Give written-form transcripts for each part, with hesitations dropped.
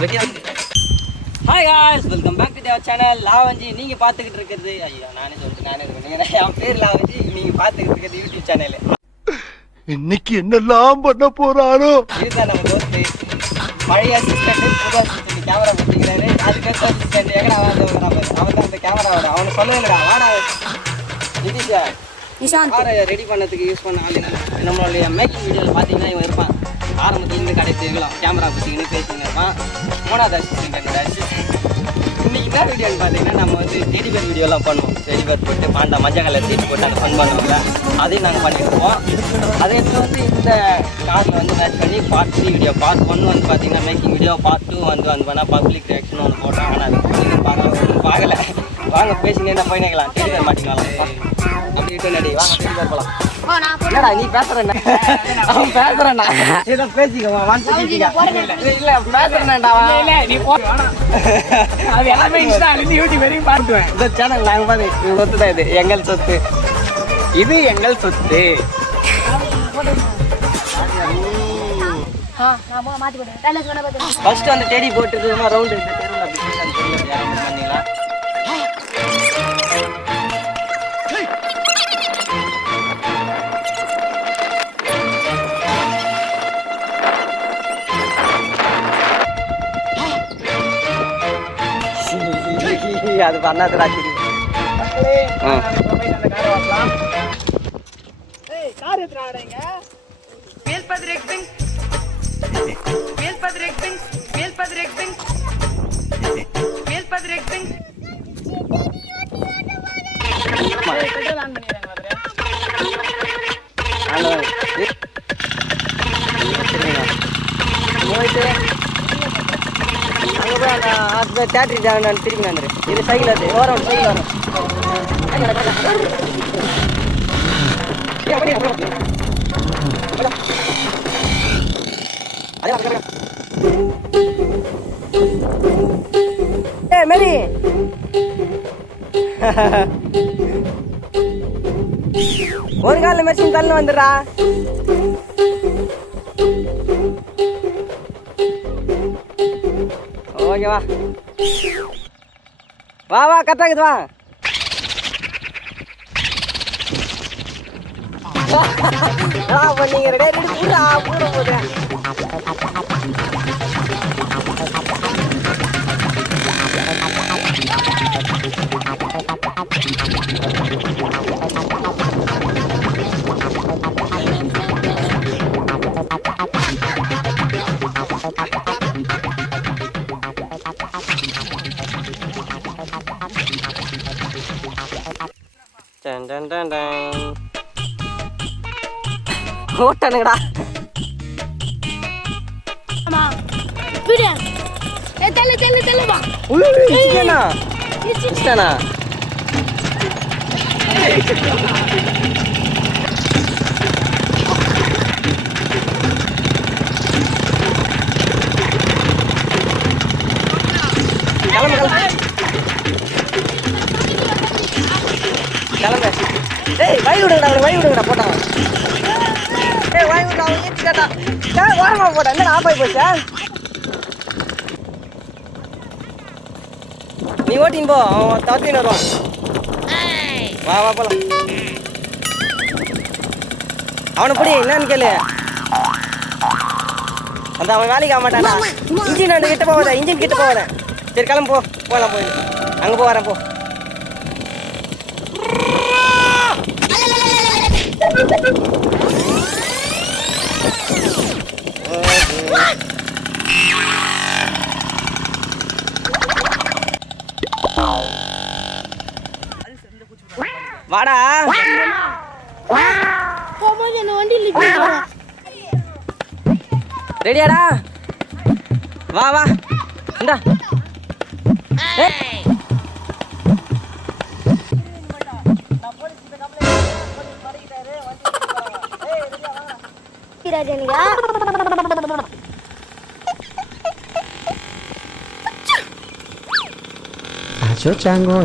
Hi guys, welcome back to our channel Lavanji. நீங்கள் பார்த்துக்கிட்டு இருக்கிறது ஐயா நானே இருக்கேன். என் பேர் லாவஞ்சி. நீங்கள் பார்த்துக்கிட்டு இருக்கிறது யூடியூப் சேனல். இன்னைக்கு என்னெல்லாம் பண்ண போறாரோ இதுதான் நம்ம தோஸ்து. பழைய அசிஸ்டன்ட் புது அசிஸ்டன்ட் கேமரா போட்டுக்கிறாரு. அதுக்கடுத்த அசிஸ்டன்ட் எங்கடா அவன் தான் அந்த கேமராவோட அவனை சொல்லலடா வாடா நிதிஷா காரை ரெடி பண்ணதுக்கு யூஸ் பண்ண ஆள் நம்மளுடைய மேக்கிங் வீடியோவில் பார்த்தீங்கன்னா இவன் இருப்பான். ஆரம்பத்துலேருந்து கடைசி இருக்கலாம் கேமரா பற்றிக்கின்னு பேசிங்க இருப்பான். மூணாவது அசிஸ்டன்ட் என்னோட அசிஸ்டன்ட். இன்னைக்கு என்ன வீடியோன்னு பார்த்தீங்கன்னா நம்ம வந்து டெடிபேர் வீடியோலாம் பண்ணுவோம். டெடிபேர் போட்டு பாண்டா மஞ்சள் கலர் சீட் போட்டு அந்த ஃபன் பண்ணுவாங்க. அதையும் நாங்கள் பண்ணியிருப்போம். அதே இடத்துல வந்து இந்த காரில் வந்து மேட்ச் பண்ணி பார்ட் 3 வீடியோ பார்ட் 1 வந்து பார்த்தீங்கன்னா மேக்கிங் வீடியோ, பார்ட் 2 வந்து பண்ணால் பப்ளிக் ரியாக்ஷன் ஒன்று போட்டோம். ஆனால் அது பார்க்கல. வாங்க பேசினே என்ன போயினேக்கலாம் டெடிபேர் மாட்டிக்கலாம். அப்படி விட்டு நடி வாங்க டெடிபேர் போகலாம். என்னடா நீ பேசுறேன் அவன் பேசுறேன்டா ஏதோ பேசிக்கவா வந்து இல்ல பேசுறேன்டா நீ அது எல்லாமே யூடியூப் வரைக்கும் பார்த்துவேன். இந்த சேனல் நாங்கள் பார்த்து சொத்து தான் இது எங்கள் சொத்து. இது எங்கள் சொத்து. ஃபர்ஸ்ட் அந்த தேடி போட்டு ரவுண்டு இந்த தெருவில் அப்படி பண்ணிடலாம். அது பண்ணாதுடா சரி. தேட்டரி நான் திரும்பி வந்துடு. இது சைக்கிள் அது வரும் சைக்கிள் வரும். மேரி ஒரு காலில் மெஷின் தள்ளு வந்துடுறா. ஓகேவா வா வா கத்தாக்குது வா. நீங்க ரெடி பூரா பூரா போதுறேன். ஓட்டனுங்கடா கிளம்ப. ஏய் வாய் விடுங்கடா அவனை வாய் விடுங்கடா போட்டான். ஏய் வாய் விடுறா அவன் ஏற்றி கேட்டான். ஓரமா போட்டா என்ன ஆஃப் ஆகி போச்சா? நீ ஓட்டின்னு போ அவன் தவத்தின்னு வருவான். வா வா போலாம். அவனை பிடி என்னன்னு கேளு. அந்த அவன் வேலைக்கு ஆக மாட்டானா. இன்ஜின் ரெண்டு கிட்ட போவாத இன்ஜின் கிட்ட போவாத. சரி கிளம்பு போ போகலாம் போய் அங்கே போ வரேன் போ. வாடா ரெடியாடா வா வா இந்தா. Acho chango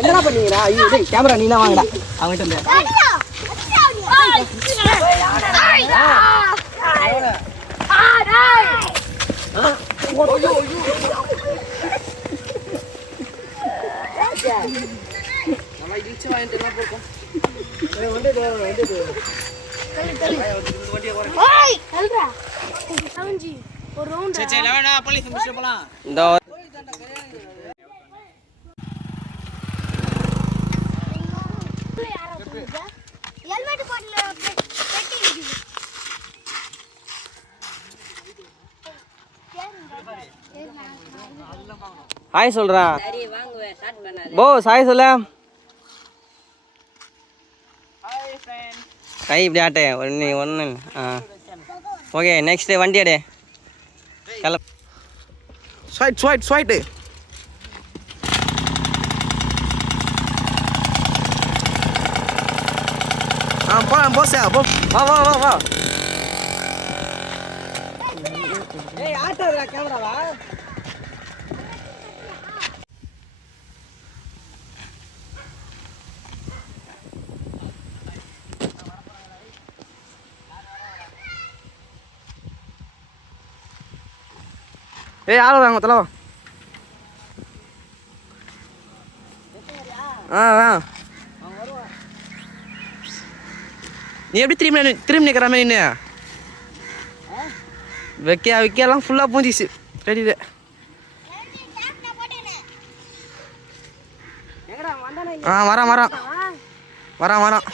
என்ன பண்ணீங்களா? கேமரா நீ தான் வாங்கடா அவன்கிட்ட ஹாய் சொல்றேன். போஸ் ஹாய் சொல்ல. கை இப்படி ஆட்டே ஒன்று. ஓகே நெக்ஸ்ட் வண்டி அடே கிளம்ப. ஸ்வைட்டு போலாம் போஸா போ. வா ஏய் ஆட்டோடா கேமராவா? ஏய் ஆளு வாங்க தலவா. வா நீ எப்படி திரும்பி நிற்கிற மாதிரி நின்று வைக்கலாம் ஃபுல்லாக பூஞ்சிச்சு ரெடியில். வரான்.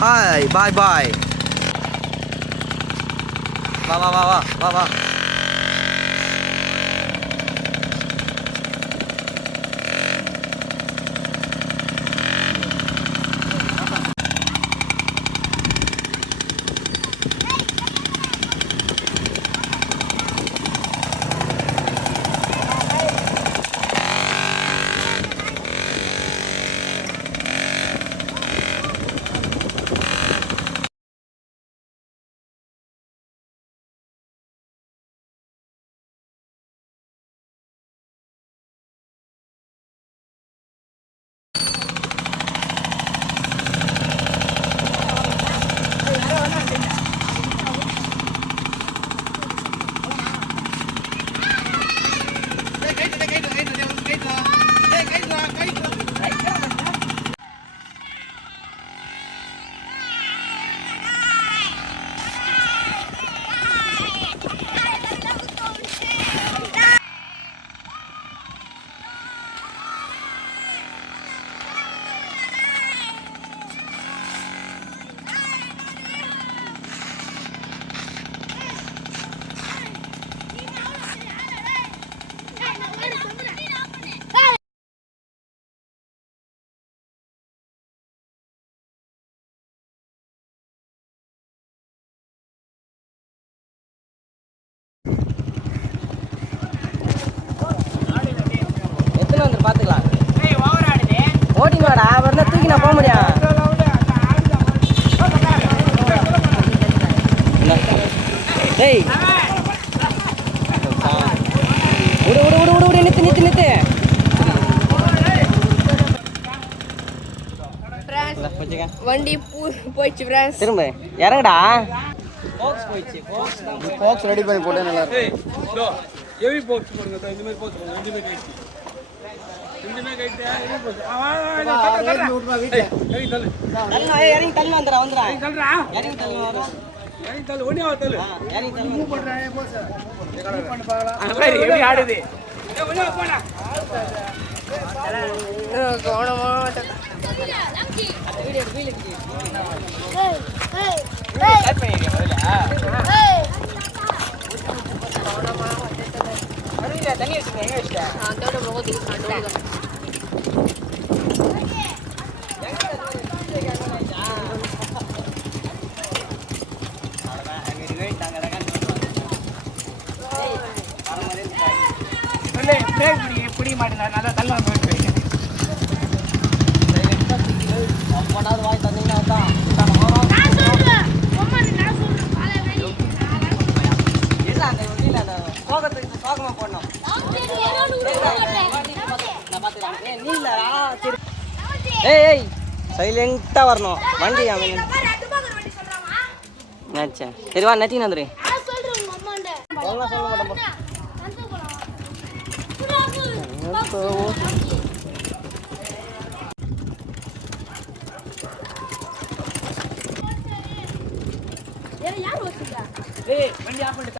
Hi, bye. வா. டேய் நித்து வண்டி போயிடுச்சு ஃப்ரெண்ட்ஸ். திரும்ப இறங்கடா. பாக்ஸ் ரெடி பண்ணி போட்டா நல்லா இருக்கும். ஹெவி பாக்ஸ் போடுங்க இந்த மாதிரி பாக்ஸ் போடுங்க. இந்த மாதிரி இறங்கி தள்ளி வந்துடுறா இறங்கி தள்ளி வரும் கவனமா தண்ணி வச்சுக்கோங்க எங்க வச்சுட்டேன் அதோட முகத்துக்கு சாப்பிட்டு பிடிக்க மாட்டேன் நல்லா தள்ளி போயிட்டு அப்பனாவது வாய் தந்தீங்கன்னா தான் இல்லை அந்த வண்டியில் அந்த சோகத்துக்கு சோகமாக போடணும் நான் பார்த்துக்கிறேன் நீ இல்லை சரி ஏய் சைலண்ட்டாக வரணும் வண்டி நினச்சேன் சரி வா நச்சின்னு வந்துடு சொல்ல மாட்டேன் யார் வச்சுட்டா வண்டி ஆஃப் பண்ணிட்டு